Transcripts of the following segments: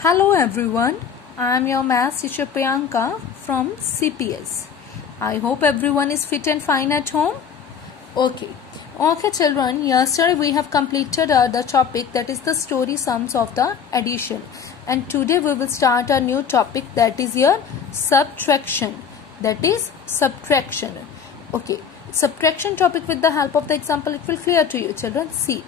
Hello everyone, I am your maths teacher Priyanka from CPS. I hope everyone is fit and fine at home. Okay children, yesterday we have completed the topic that is the story sums of the addition, and today we will start a new topic that is your subtraction. Okay, subtraction topic with the help of the example it will clear to you children. See,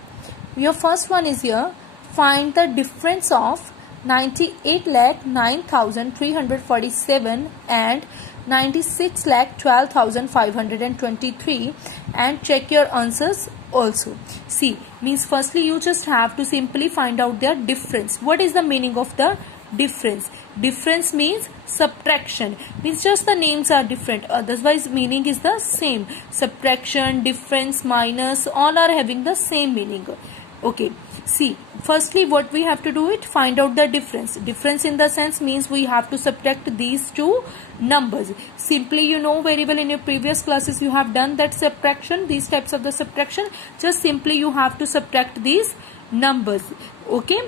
your first one is here, find the difference of 98,09,347 and 96,12,523 and check your answers also. See, means firstly you just have to simply find out their difference. What is the meaning of the difference? Difference means subtraction, means just the names are different, otherwise meaning is the same. Subtraction, difference, minus, all are having the same meaning. Okay, see, firstly what we have to do it, find out the difference. Difference in the sense means we have to subtract these two numbers. Simply you know very well, in your previous classes you have done that subtraction, these types of the subtraction. Just simply you have to subtract these numbers. Okay,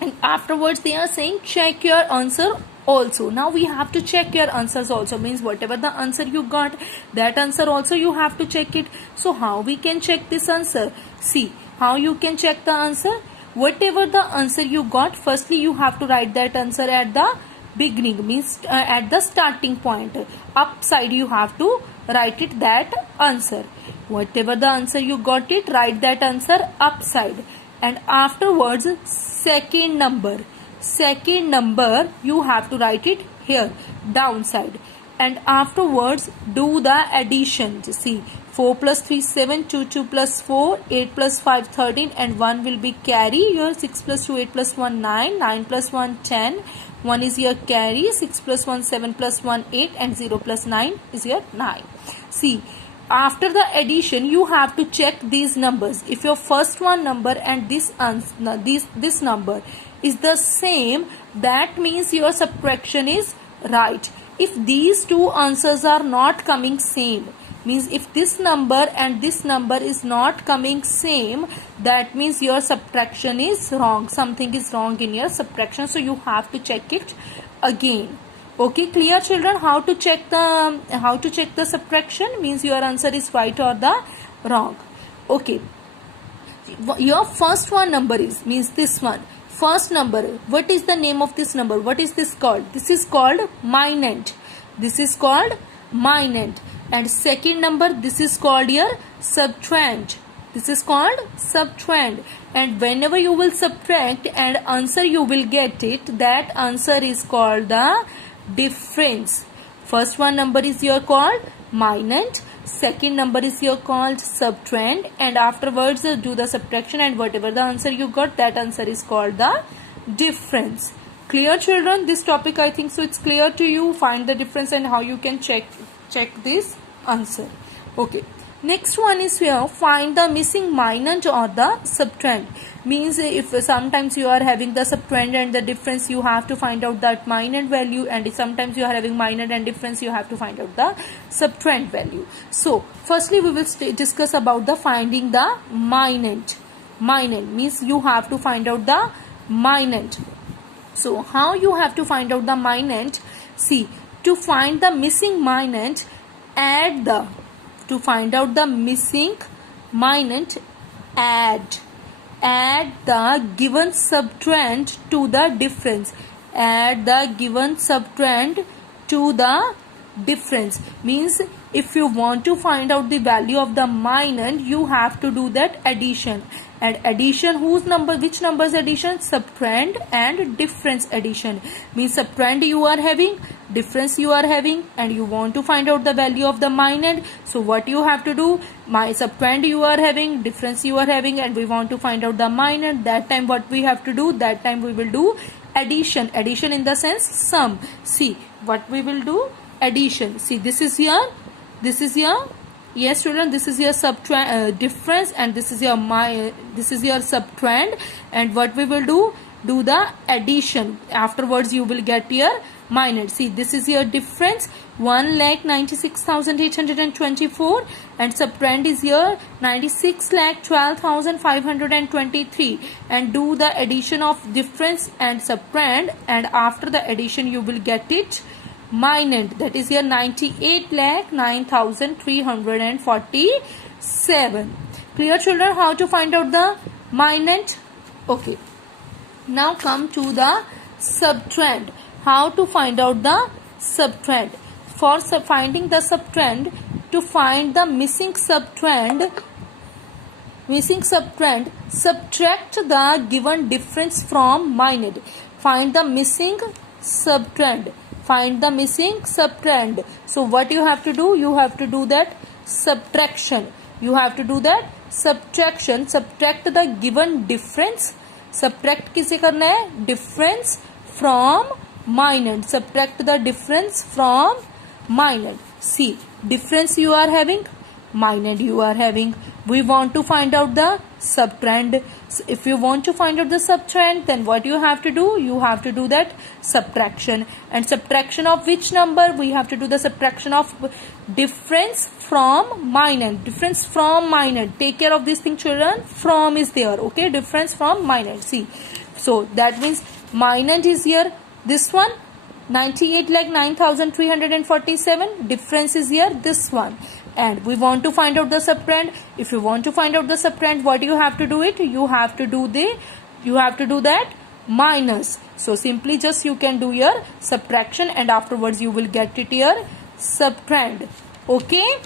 and afterwards they are saying check your answer also. Now we have to check your answers also, means whatever the answer you got, that answer also you have to check it. So how we can check this answer? See, how you can check the answer? Whatever the answer you got, firstly you have to write that answer at the beginning, means at the starting point. Upside you have to write it, that answer. Whatever the answer you got it, write that answer upside. And afterwards second number you have to write it here, downside. And afterwards do the addition. See, 4 plus 3 7, 2 2 plus 4, 8 plus 5 13, and 1 will be carry. Your 6 plus 2 8 plus 1 9, 9 plus 1 10, 1 is your carry, 6 plus 1 7 plus 1 8, and 0 plus 9 is your 9. See, after the addition you have to check these numbers. If your first one number and this number is the same, that means your subtraction is right. If these two answers are not coming same, means if this number and this number is not coming same, that means your subtraction is wrong. Something is wrong in your subtraction, so you have to check it again. Okay, clear children? How to check the subtraction? Means your answer is right or the wrong. Okay, your first one number is, means this one first number. What is the name of this number? What is this called? This is called minant. This is called minant. And second number, this is called your subtrahend. This is called subtrahend. And whenever you will subtract and answer you will get it, that answer is called the difference. First one number is your called minant, second number is your called subtrahend, and afterwards do the subtraction, and whatever the answer you got, that answer is called the difference. Clear children? This topic I think so it's clear to you. Find the difference and how you can check this answer. Okay, next one is here, find the missing minant or the subtrahend. Means if sometimes you are having the subtrahend and the difference, you have to find out that minant value, and if sometimes you are having minant and difference, you have to find out the subtrahend value. So firstly we will discuss about the finding the minant. Minant means you have to find out the minant. So how you have to find out the minant? See, to find the missing minant, add the given subtrahend to the difference. Add the given subtrahend to the difference. Means if you want to find out the value of the minant, you have to do that addition. And addition, whose number, which numbers addition? Subtrahend and difference addition. Means subtrahend you are having, difference you are having, and you want to find out the value of the minant. So what you have to do, subtrahend you are having, difference you are having, and we want to find out the minant. That time what we have to do, that time we will do addition. Addition in the sense sum. See, what we will do, addition. See, this is your yes children, this is your difference, and this is your subtrahend, and what we will do the addition. Afterwards you will get your minant. See, this is your difference, 1,96,824 and subtrahend is here 96,12,523 and do the addition of difference and subtrahend, and after the addition you will get it minus, that is here 98,09,347. Clear children how to find out the minus? Okay. Now come to the subtrahend. How to find out the subtrahend? For finding the subtrahend, to find the missing subtrahend, subtract the given difference from minus. Find the missing subtrahend. Find the missing subtrahend. So what you have to do? You have to do that subtraction. You have to do that subtraction. Subtract the given difference. Subtract किसे करना है? Difference from minus. Subtract the difference from minus. See, difference you are having, minus you are having. We want to find out the subtrahend. So if you want to find out the subtrahend, then what you have to do? You have to do that subtraction. And subtraction of which number? We have to do the subtraction of difference from minus. Difference from minus. Take care of this thing, children. From is there. Okay, difference from minus. See, so that means minus is here. This one 98,09,347. Difference is here. This one. And we want to find out the subtrahend. If you want to find out the subtrahend, what you have to do it? You have to do that minus. So simply just you can do your subtraction and afterwards you will get it here subtrahend. Okay?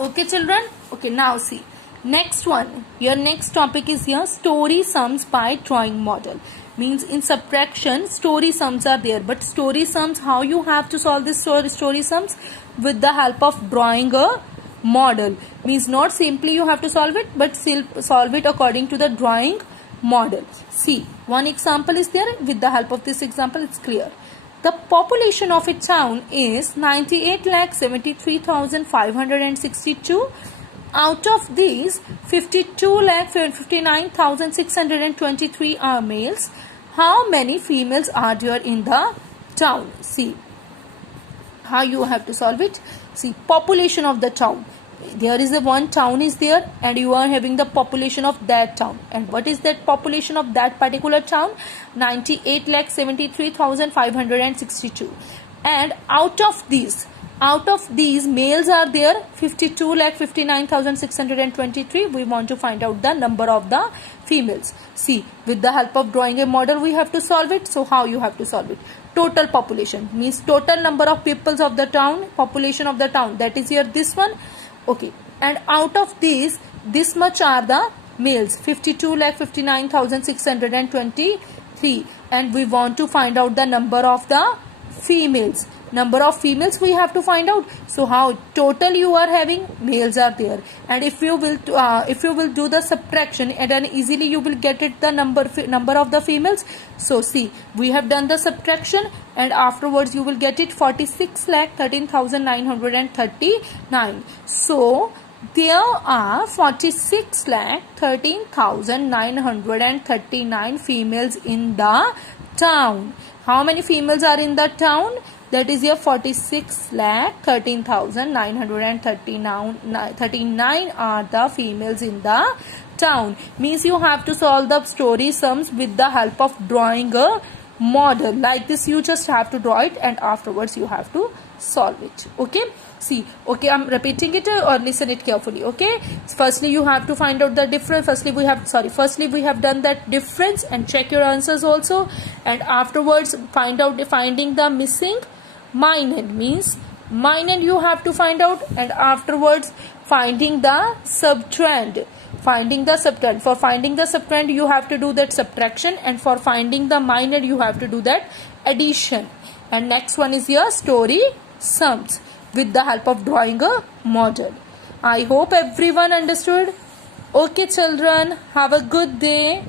Okay children? Okay, now see. Next one. Your next topic is here story sums by drawing model. Means in subtraction story sums are there, but story sums, how you have to solve this story sums? With the help of drawing a model. Means not simply you have to solve it, but solve it according to the drawing model. See, one example is there. With the help of this example, it's clear. The population of a town is 98,73,562. Out of these, 52,59,623 are males. How many females are there in the town? See, how you have to solve it? See, population of the town. There is a one town is there and you are having the population of that town. And what is that population of that particular town? 98,73,562. And out of these males are there 52,59,623. We want to find out the number of the females. See, with the help of drawing a model we have to solve it. So how you have to solve it? Total population means total number of peoples of the town, population of the town, that is here this one. Okay, and out of these, this much are the males, 52,59,623, and we want to find out the number of the females. Number of females we have to find out. So how? Total you are having, males are there, and if you will do the subtraction, and then easily you will get it the number of the females. So see, we have done the subtraction and afterwards you will get it 46,13,939. So there are 46,13,939 females in the town. How many females are in the town? That is here 46,13,939 are the females in the town. Means you have to solve the story sums with the help of drawing a model. Like this you just have to draw it and afterwards you have to solve it. Okay? See, okay, I'm repeating it or listen it carefully. Okay? Firstly you have to find out the difference. Firstly we have done that difference and check your answers also, and afterwards finding the missing minus, means minus you have to find out, and afterwards finding the subtrahend. For finding the subtrahend you have to do that subtraction, and for finding the minus you have to do that addition. And next one is your story sums with the help of drawing a model. I hope everyone understood. Okay children, have a good day.